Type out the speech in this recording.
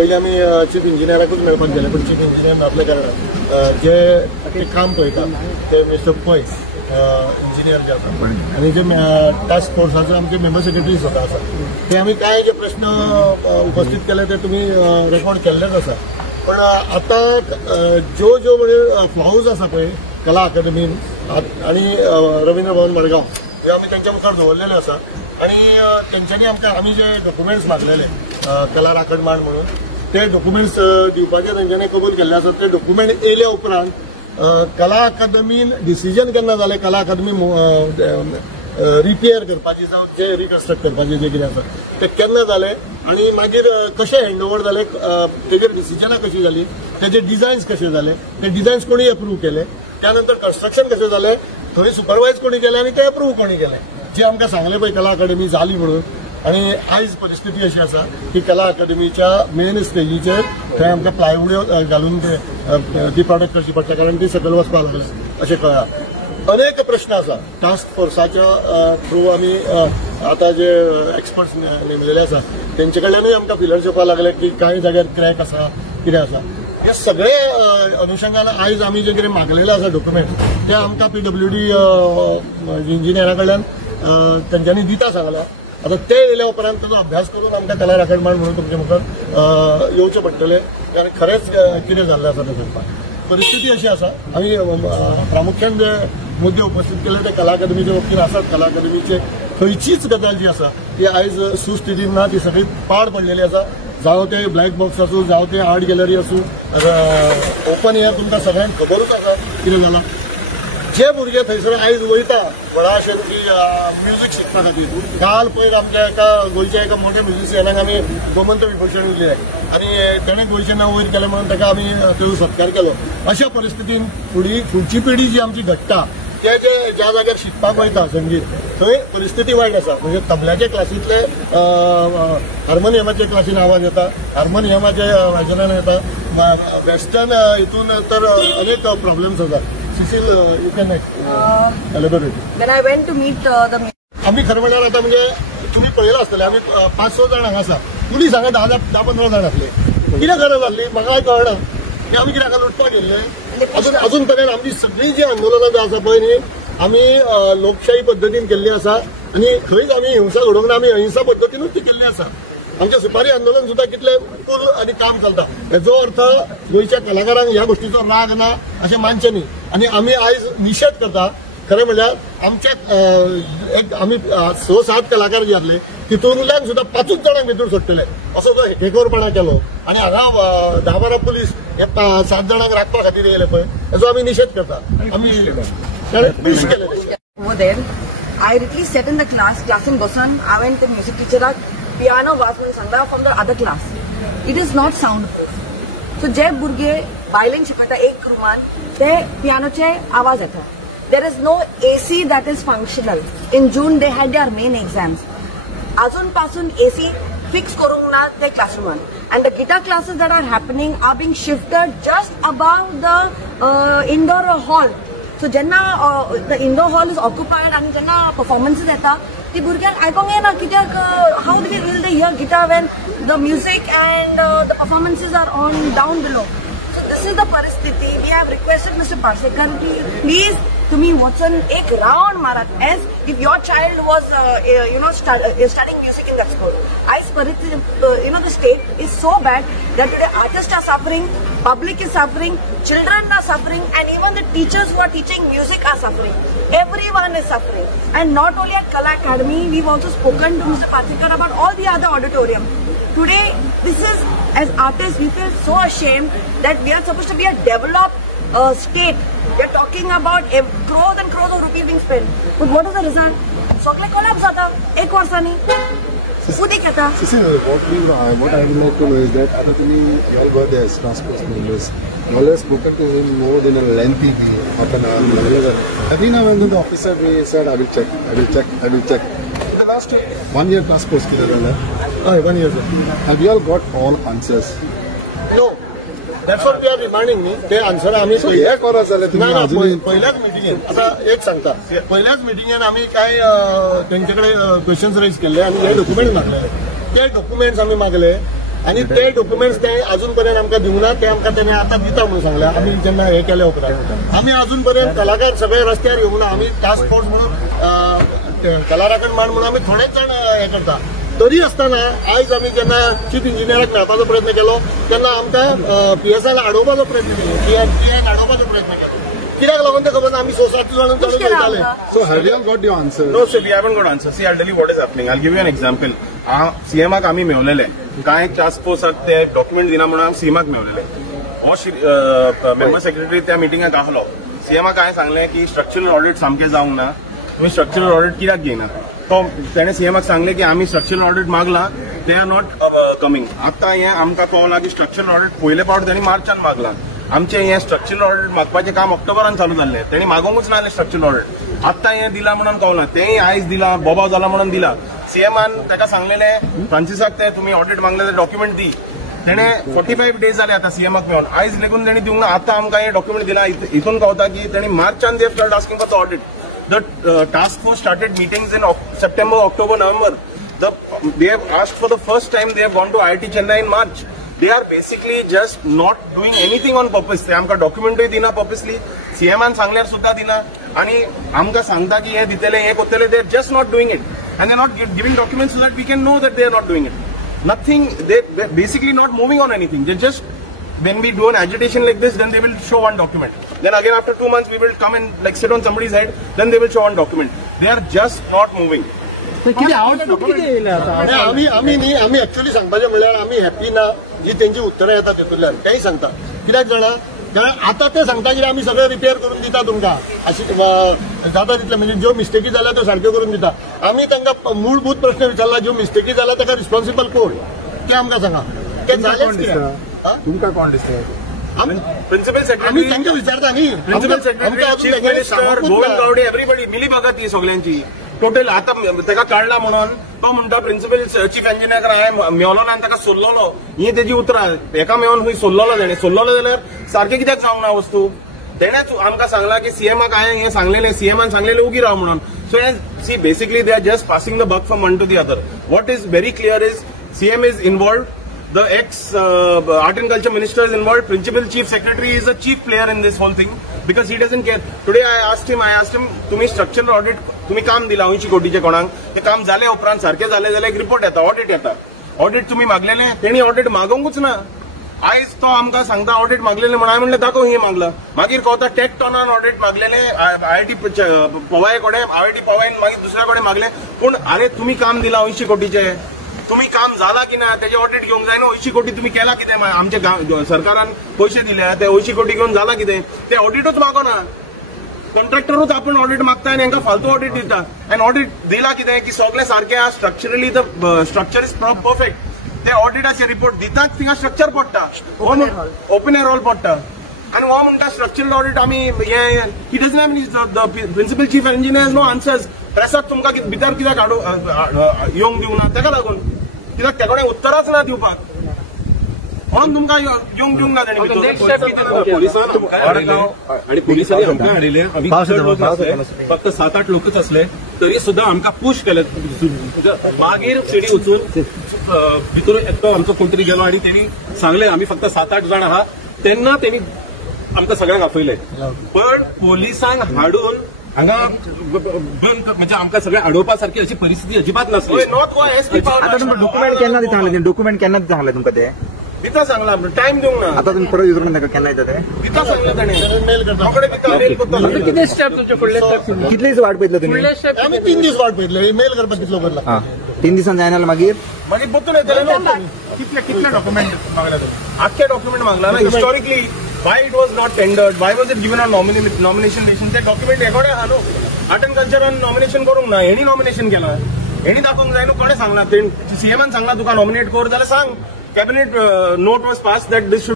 पयलीं आमी चीफ इंजिनियराकूच मेळपाक गेले, पण चीफ इंजिनियर नासल्या कारणान जे काम पळयता ते मिस्टर पै इंजिनियर जे आसा आनी जे टास्क फोर्साचे आमचे मेंबर सेक्रेटरी सुद्दां आसा ते आमी काय जे प्रश्न उपस्थित केले ते तुमी रेकॉर्ड केल्लेच आसा. पण आतां ज्यो ज्यो म्हणजे फ्लॉज आसा पळय कला अकादमीन आनी रवींद्र भवन मडगांव हे आमी तेंच्या मुखार दवरलेले आसा आणि तेंच्यांनी आमी जे डॉक्युमेंट्स मागलेले कला राखण मांड म्हणून ते डॉक्युमेंट्स दिवपाचे तेंच्यांनी कबूल केल्ले आसात. ते डॉक्युमेंट येयल्या उपरांत कला अकादमीन डिसिजन केन्ना जालें कला अकादमी रिपेअर करपाची जावं जे रिकन्स्ट्रक्ट करपाचे जे कितें आसा ते केन्ना जालें आनी मागीर कशें हँडओव्हर जालें, तेजेर डिसिजनां कशी जाली, तेजे डिझायन्स कशे जाले, ते डिझायन्स कोणी अप्रूव्ह केले, त्यानंतर कन्स्ट्रक्शन कशें जालें, थंय सुपरवायज कोणी केलें आनी ते अप्रूव्ह कोणी केलें, जे आमकां सांगलें पळय कला अकादमी जाली म्हणून. आणि आयज परिस्थिती अशी आसा की कला अकादमीच्या मेन स्टेजीचेर थंय आमकां प्लायवूड घालून ती प्रॉडक्ट करची पडटा कारण ती सकयल वचपाक लागले अशें कळ्ळां. अनेक प्रश्न आसा टास्क फोर्साच्या थ्रू आमी आतां जे एक्सपर्ट्स नेमलेले आसा तेंचे कडल्यानूय आमकां फिलर घेवपाक लागले की कांय जाग्यार क्रॅक आसा कितें आसा. हे सगळे अनुशंगान आयज आमी जे कितें मागलेले आसा डॉक्युमेंट ते आमकां PWD इंजिनियरा कडल्यान तेंच्यांनी दिता सांगला. आता ते येयल्या उपरांत ताचो अभ्यास करून आमकां कला राखण मांड म्हणून तुमचे मुखार येवचें पडटलें कारण खरेंच कितें जाल्लें आसा तें सांगपाक. परिस्थिती अशी आसा आमी प्रामुख्यान जे मुद्दे उपस्थित केले ते कला अकादमीचे बाबतींत आसात. कला अकादमीचे खंयचीच गजाल जी आसा ती आयज सुस्थितीन ना, ती सगळी पाड पडलेली आसा. जावं ते ब्लॅक बॉक्स आसूं, जावं ते आर्ट गॅलरी आसूं, ओपन एअर तुमकां सगळ्यांक खबरूच आसा कितें जालां. जे भुरगे थंयसर आयज वयता व्हडा अशें म्युझीक शिकपा खातीर, काल पयर आमच्या एका गोंयच्या एका मोठ्या म्युझिशियनाक आमी गोमंत विभूषण दिलें आनी ताणें गोंयचें नांव वयर केलें म्हणून ताका आमी थंय सत्कार केलो. अशा परिस्थितीन फुडची पिढी जी आमची घडटा ते ज्या जाग्यार शिकपाक वयता संगीत थंय परिस्थिती वायट आसा. म्हणजे तबल्याचे क्लासींतले हार्मोनियमाचे क्लासीन आवाज येता, हार्मोनियमाचे वाजनान येता, वेस्टर्न हितून तर अनेक प्रॉब्लेम्स आसात. Cecil, you can elaborate. When I went to meet the आम्ही खरं म्हणल्यार आता म्हणजे तुम्ही पळयला आसतले आम्ही 5-6 जाण हांगा आसा. पुलीस हांगा 10-15 जाण आसले. कितें गरज आसली म्हाका कळना की आमी कित्याक लुटपाक गेल्ले. अजून पर्यंत आमची सगळी जी आंदोलनां जी आसा पळय न्ही आमी लोकशाही पद्दतीन केल्ली आसा आनी खंयच आमी हिंसा घडोवंक ना. आमी अहिंसा पद्दतीनूच ती केल्ली आसा. आमचे सुपारी आंदोलन सुद्धा कितले फूल आणि काम चलता. हेजो अर्थ गोंयच्या कलाकारांक ह्या गोष्टीचो राग ना अशें मानचें न्ही. आनी आमी आयज निशेध करता. खरें म्हणल्यार आमच्या आमी 6-7 कलाकार जे आसले तितूंतल्यान सुद्धा 5 जाणांक भितर सोडटले असो जो हेकोरपणा केलो आनी हांगा 10-12 पुलीस हे 7 जाणांक राखपा खातीर येयले पळय हेजो आमी निशेध करता. आमी पीस केलेले. I literally sat in the class in Bosan. I went to music teacher. Piano was sangha from the other class. It is not soundproof. So जे भुरगे violin शिकता एक रूमान ते पियानोचे आवाज येता. There is no AC that is functional. In June they had their main exams. अजूनपासून AC fix करूंक ना ते classroom. And the guitar classes that are happening are being shifted just above the indoor hall. So जेन्ना the indoor hall is occupied and जेन्ना performances येता ती भुरग्यांक आयकोंक येना कित्याक how will they hear guitar when the music and the performances are on down below. So this is the paristiti. We have requested Mr. Parsekar, please तुम्ही वचून एक round मारात as if your child was studying music in that school. As परिस्थिती the state is so bad that today artists are suffering, public is suffering, children are suffering, and even the teachers who are teaching music are suffering. Everyone is suffering. And not only at Kala Academy, we've also spoken to Mr. Parsekar about all the other auditorium. Today, this is, as artists, we feel so ashamed that we are supposed to be a developed state. We are talking about crores and crores of rupees being spent. But what is the result? Sokle collapse zata, ek varsani. What I would like to know is that you all were there as task force members. You all have spoken to him more than a lengthy half an hour. Every now and then the officer said, I will check. The last 1 year task force killer. 1 year. Have you all got all answers? No. That's what we are reminding me. ते answer आम्ही पहिल्याच मिटिंगेन आता एक सांगता पहिल्याच मिटिंगेन आम्ही काय त्यांच्याकडे क्वेश्चन्स रेज केले आणि हे डॉक्युमेंट मागले. ते डॉक्युमेंट्स आम्ही मागले आणि ते डॉक्युमेंट्स ते अजून पर्यंत आमकां दिवंक ना, ते आमकां तेणे आतां दिता म्हणून सांगल्या. आमी जेन्ना हे केले उपरांत आमी अजून पर्यंत कलाकार सगळे रस्त्यार येवंक ना. आमी टास्क फोर्स म्हणून कलाराखण मान म्हणून आमी थोडेच जाण हे करता. तरी आसतना आयज आमी जेन्ना चीफ इंजिनियराक मेळपाचो प्रयत्न केलो तेन्ना आमकां PSIला अडोवपाचो प्रयत्न केलो, PN अडोवपाचो प्रयत्न केलो. कित्याक लागून ते खबर ना, आमी 6-7 जाण चालून वयताले. So have you all got your answers? No, sir, we haven't got answers. See, I'll tell you what is happening. I'll give you an example. CMAक आम्ही मेवलेले काय टास्क फोर्साक ते डॉक्युमेंट दिना म्हणून CMAक मेवलेले. हो मेंबर सेक्रेटरी त्या मिटिंगाक आसलो. CMAक काय सांगले की स्ट्रक्चरल ऑडिट सामके जावंक ना, तुम्ही स्ट्रक्चरल ऑडिट कित्याक घेयना. तो तेणे CMAक सांगले की आम्ही स्ट्रक्चरल ऑडिट मागला, ते आर नॉट कमिंग. आता हे आमकां कळला की स्ट्रक्चरल ऑडिट पयले फावट त्यांनी मार्चान मागला. आमचे हे स्ट्रक्चरल ऑडिट मागपाचें काम ऑक्टोबरान चालू जाल्लें, तेणी मागोंकूच ना स्ट्रक्चरल ऑडिट. आत्तां हें दिला म्हणून कळना, तेंय आयज दिला, बोबाव जाला म्हणून दिला. CMAन ताका सांगलेलें फ्रांसिसाक ते तुम्ही ऑडिट मागले ते डॉक्युमेंट दी. तेणे 45 डेज जाले आता CMAक मेळून, आयज लेगून तेणी दिवंक ना. आतां आमकां हे डॉक्युमेंट दिला, हितून कळटा की तेणी मार्चान they start asking for the audit. The task force started meetings in September, October, November. They have asked for the first time, they have gone to IIT Chennai in March. They are basically just not doing anything on purpose. ते आमकां डॉक्युमेंटूय दिना purposely, CMAन सांगल्यार सुद्धा दिना, आणि आमकां सांगता की हे दितले हे करतले. They are just not doing it, and they are not giving documents so that we can know that they are not doing it. Nothing, they basically not moving on anything. They just, when we do an agitation like this, then they will show one document. Then again after 2 months we will come and like sit on somebody's head, then they will show one document. They are just not moving. आम्ही actually सांगपाचें म्हणल्यार आमी happy ना जी तेंची उत्तरां येतात तेतूंतल्यान, तेंय सांगता. कित्याक जाणा, कारण आतां ते सांगता की आमी सगळें रिपेअर करून दिता तुमकां, अशें जाता तितले म्हणजे ज्यो मिस्टेकी जाल्या त्यो सारक्यो करून दिता. आमी तांकां मूलभूत प्रश्न विचारला, ज्यो मिस्टेकी जाल्या ताका रिस्पॉन्सिबल कोण ते आमकां सांगा. ते जालेच कित्याक? तुमकां कोण दिसता? प्रिन्सिपल आमी सेक्रेटरी, तांकां विचारता न्ही. Principal secretary, chief minister, Govind Gawade, everybody मिली बघत ही सगळ्यांची टोटल. आता ताका काढला म्हणून तो म्हणटा प्रिन्सिपल चीफ इंजिनियर हांवें मेवलो ना आनी ताका सोडलोलो. ही तेजी उतरां. एका मेवन खंय सोडलोलो तेणे, सोडलोलो जाल्यार सारकें कित्याक जावंक ना वस्तू. तेणेच आमकां सांगला की CMAक हांवें हें सांगलेलें, CMAन सांगलेलें उगी राव म्हणून. So he see basically they are just passing the buck from one to the other. What is very clear is CM is involved, the ex-art and culture minister is involved, principal chief secretary is a chief player in this whole thing because he doesn't care. Today I asked him, तुम्ही structural audit, तुम्ही काम दिला 80 कोटीचे कोणाक, हे काम झाले उपरांत सारखे झाले जाल्यार एक रिपोर्ट येता, ऑडिट येता. ऑडिट तुम्ही मागलेले, तेणी ऑडिट मागोंकूच ना. आयज तो आमकां सांगता ऑडिट मागलेले म्हणून. हांवें म्हणलें दाखव हे मागला. मागीर कळटा टेक्टॉनान ऑडिट मागलेले, IIT पवाय कडेन, IIT पवायन मागीर दुसऱ्या कडेन मागले. पूण अरे तुम्ही काम दिला 80 कोटीचे, तुम्ही काम झाला की ना त्याचे ऑडिट घेऊन जाय ना. 80 कोटी तुम्ही केला कितें, आमच्या सरकारान पैसे दिले ते 80 कोटी घेऊन झाला कितें, ते ऑडिटूच मागोना. कॉन्ट्रॅक्टरूच आपण ऑडिट मागता आणि हांकां फालतू ऑडिट दिता. आनी ऑडिट दिला कितें की सगळे सारखे आहा, structurally the structure is perfect. ते ऑडिटाचे रिपोर्ट दितात थिंगा स्ट्रक्चर पडटा, ओपन एअर हॉल पडटा. आणि हो म्हणटा स्ट्रक्चरल ऑडिट आमी ही doesn't have the principal chief engineer has no answers. प्रेसाक तुमकां भितर कित्याक येवंक दिवंक ना ताका लागून, कित्याक त्या कडेन उत्तराच ना दिवपाक, म्हणून तुमकां येवंक दिवंक ना तेणी आणि पोलिसांनी आमकां हाडिले. आमी लोक आसले, फक्त 7-8 लोकच असले, तरी सुद्धा आमकां पुश केले. मागीर सिडी वचून भितर एकटो आमचो कोण तरी गेलो आणि त्यांनी सांगले आम्ही फक्त 7-8 जाण आहात. तेन्ना त्यांनी आमकां सगळ्यांक आपयले. पण पोलिसांक हाडून हांगा बंद म्हणजे आमकां सगळें अडोवपा सारखी अशी परिस्थिती अजिबात नासली. आता तुमकां डॉक्युमेंट केन्ना दिता सांगले, डॉक्युमेंट केन्ना दिता सांगले तुमकां ते दिता सांगला, टायम दिवंक ना. आता तुम्ही परत विचारून नाका केन्ना येता ते दिता सांगला ताणें, मेल करता. मेल करता. किती स्टेप तुमचे फुडले स्टेप, कितले दीस वाट पयतले तुम्ही? आमी 3 दीस वाट पयतले, मेल करपाक कितलो करला. 3 दिसान जायना मागीर मागीर परतून येतले ना. कितले डॉक्युमेंट मागला तुम्ही? आख्खे डॉक्युमेंट मागला ना. Historically why it was not tendered, why was it given on nomination basis, ते डॉक्युमेंट हेकडे आहा न्हू. आर्ट अँड कल्चरान नॉमिनेशन करूंक ना, हेणी नॉमिनेशन केला, हेणी दाखोवंक जाय न्हू. कोणे सांगला? CMAन सांगला तुका नॉमिनेट कर जाल्यार सांग. Cabinet note was pass that this